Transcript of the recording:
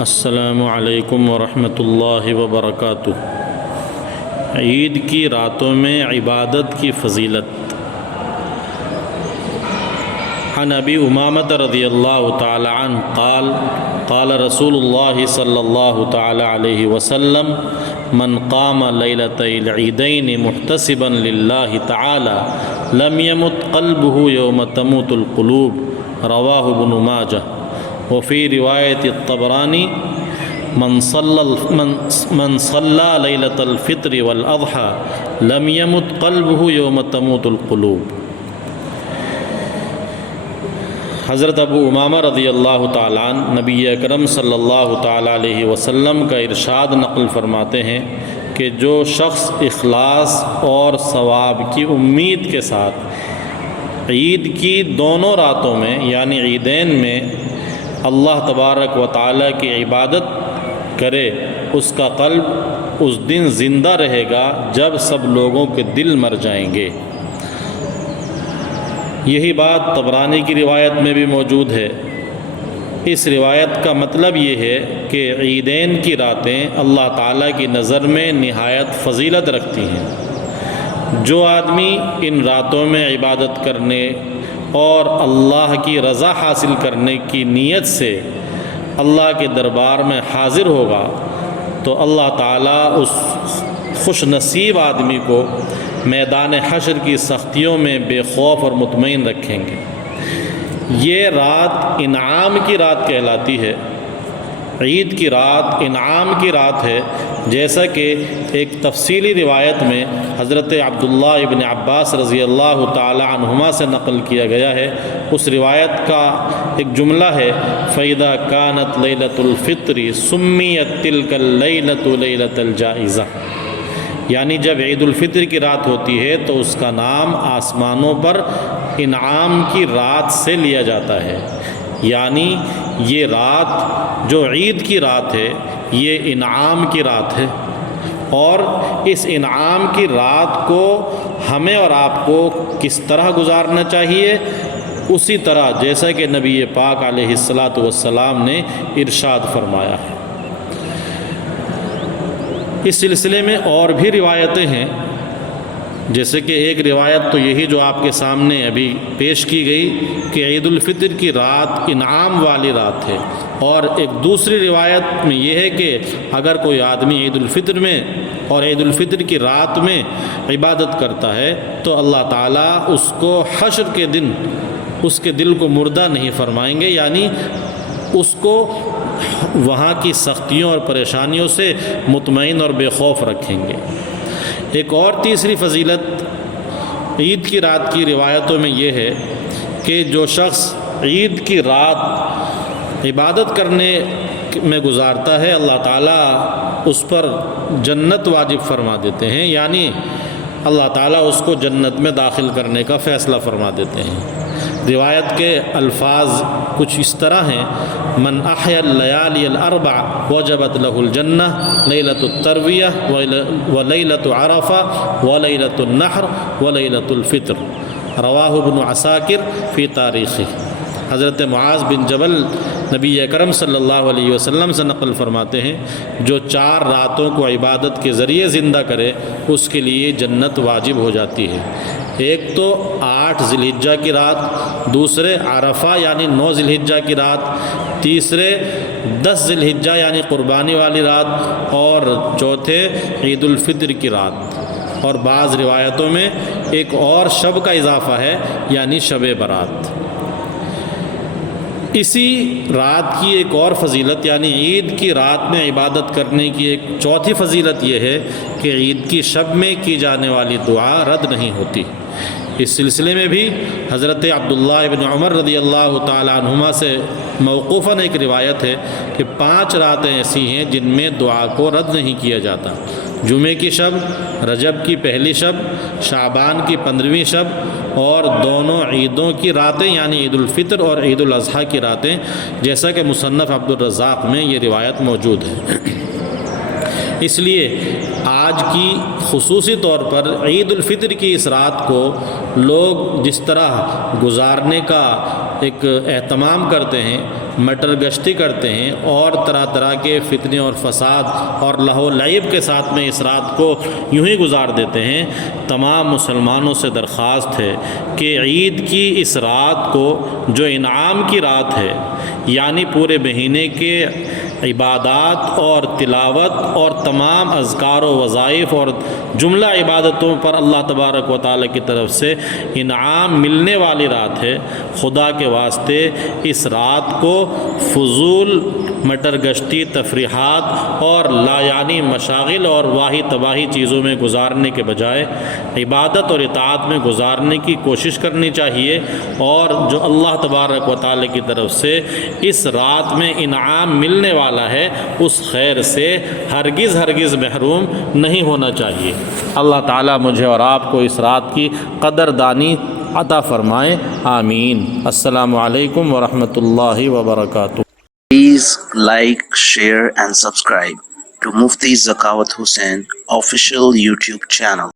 السلام علیکم ورحمۃ اللہ وبرکاتہ۔ عید کی راتوں میں عبادت کی فضیلت۔ عن ابی امامۃ رضی اللہ تعالی عنہ قال قال رسول اللہ صلی اللہ تعالی علیہ وسلم من قام لیلۃ العیدین محتسبا للہ تعالی لم يمت قلبه یوم تموت القلوب، رواہ ابن ماجہ۔ وفی روایت الطبرانی من صلى لیلۃ الفطر والاضحى لم يمت قلبه یوم تموت القلوب۔ حضرت ابو امامہ رضی اللہ تعالیٰ عنہ نبی اکرم صلی اللہ تعالیٰ علیہ وسلم کا ارشاد نقل فرماتے ہیں کہ جو شخص اخلاص اور ثواب کی امید کے ساتھ عید کی دونوں راتوں میں یعنی عیدین میں اللہ تبارک و تعالیٰ کی عبادت کرے، اس کا قلب اس دن زندہ رہے گا جب سب لوگوں کے دل مر جائیں گے۔ یہی بات طبرانی کی روایت میں بھی موجود ہے۔ اس روایت کا مطلب یہ ہے کہ عیدین کی راتیں اللہ تعالیٰ کی نظر میں نہایت فضیلت رکھتی ہیں۔ جو آدمی ان راتوں میں عبادت کرنے اور اللہ کی رضا حاصل کرنے کی نیت سے اللہ کے دربار میں حاضر ہوگا تو اللہ تعالیٰ اس خوش نصیب آدمی کو میدان حشر کی سختیوں میں بے خوف اور مطمئن رکھیں گے۔ یہ رات انعام کی رات کہلاتی ہے۔ عید کی رات انعام کی رات ہے، جیسا کہ ایک تفصیلی روایت میں حضرت عبداللہ ابن عباس رضی اللہ تعالی عنہما سے نقل کیا گیا ہے۔ اس روایت کا ایک جملہ ہے فَإِذَا كَانَتْ لَيْلَةُ الْفِطْرِ سُمِّيَتْ تِلْكَ اللَّيْلَةُ لَيْلَةَ الْجَائِزَةِ، یعنی جب عید الفطر کی رات ہوتی ہے تو اس کا نام آسمانوں پر انعام کی رات سے لیا جاتا ہے، یعنی یہ رات جو عید کی رات ہے یہ انعام کی رات ہے، اور اس انعام کی رات کو ہمیں اور آپ کو کس طرح گزارنا چاہیے؟ اسی طرح جیسا کہ نبی پاک علیہ الصلاۃ والسلام نے ارشاد فرمایا ہے۔ اس سلسلے میں اور بھی روایتیں ہیں، جیسے کہ ایک روایت تو یہی جو آپ کے سامنے ابھی پیش کی گئی کہ عید الفطر کی رات انعام والی رات ہے، اور ایک دوسری روایت میں یہ ہے کہ اگر کوئی آدمی عید الفطر میں اور عید الفطر کی رات میں عبادت کرتا ہے تو اللہ تعالیٰ اس کو حشر کے دن اس کے دل کو مردہ نہیں فرمائیں گے، یعنی اس کو وہاں کی سختیوں اور پریشانیوں سے مطمئن اور بے خوف رکھیں گے۔ ایک اور تیسری فضیلت عید کی رات کی روایتوں میں یہ ہے کہ جو شخص عید کی رات عبادت کرنے میں گزارتا ہے اللہ تعالیٰ اس پر جنت واجب فرما دیتے ہیں، یعنی اللہ تعالیٰ اس کو جنت میں داخل کرنے کا فیصلہ فرما دیتے ہیں۔ روایت کے الفاظ کچھ اس طرح ہیں من احیا اللیالی الاربع وجبت له الجنہ لیلۃ الترویہ ولیلۃ عرفہ ولیلۃ النحر ولیلۃ الفطر، رواہ ابن عساکر فی تاریخہ۔ حضرت معاذ بن جبل نبی اکرم صلی اللہ علیہ وسلم سے نقل فرماتے ہیں جو 4 راتوں کو عبادت کے ذریعے زندہ کرے اس کے لیے جنت واجب ہو جاتی ہے۔ ایک تو 8 ذی الحجہ کی رات، دوسرے عرفہ یعنی 9 ذی الحجہ کی رات، تیسرے 10 ذی الحجہ یعنی قربانی والی رات، اور چوتھے عید الفطر کی رات، اور بعض روایتوں میں ایک اور شب کا اضافہ ہے یعنی شب برات۔ اسی رات کی ایک اور فضیلت یعنی عید کی رات میں عبادت کرنے کی ایک چوتھی فضیلت یہ ہے کہ عید کی شب میں کی جانے والی دعا رد نہیں ہوتی۔ اس سلسلے میں بھی حضرت عبداللہ ابن عمر رضی اللہ تعالیٰ عنہما سے موقوفاً ایک روایت ہے کہ 5 راتیں ایسی ہیں جن میں دعا کو رد نہیں کیا جاتا: جمعے کی شب، رجب کی پہلی شب، شعبان کی 15ویں شب، اور دونوں عیدوں کی راتیں یعنی عید الفطر اور عید الاضحیٰ کی راتیں، جیسا کہ مصنف عبد الرزاق میں یہ روایت موجود ہے۔ اس لیے آج کی خصوصی طور پر عید الفطر کی اس رات کو لوگ جس طرح گزارنے کا ایک اہتمام کرتے ہیں، مٹر گشتی کرتے ہیں اور طرح طرح کے فتنے اور فساد اور لہو و لعب کے ساتھ میں اس رات کو یوں ہی گزار دیتے ہیں، تمام مسلمانوں سے درخواست ہے کہ عید کی اس رات کو جو انعام کی رات ہے، یعنی پورے مہینے کے عبادات اور تلاوت اور تمام اذکار و وظائف اور جملہ عبادتوں پر اللہ تبارک و تعالیٰ کی طرف سے انعام ملنے والی رات ہے، خدا کے واسطے اس رات کو فضول مٹر گشتی، تفریحات اور لا یعنی مشاغل اور واہی تباہی چیزوں میں گزارنے کے بجائے عبادت اور اطاعت میں گزارنے کی کوشش کرنی چاہیے، اور جو اللہ تبارک و تعالیٰ کی طرف سے اس رات میں انعام ملنے والا ہے اس خیر سے ہرگز ہرگز محروم نہیں ہونا چاہیے۔ اللہ تعالیٰ مجھے اور آپ کو اس رات کی قدردانی عطا فرمائے، آمین۔ السلام علیکم ورحمۃ اللہ وبرکاتہ۔ Please like, share and subscribe to Mufti Zakawat Hussain official YouTube channel.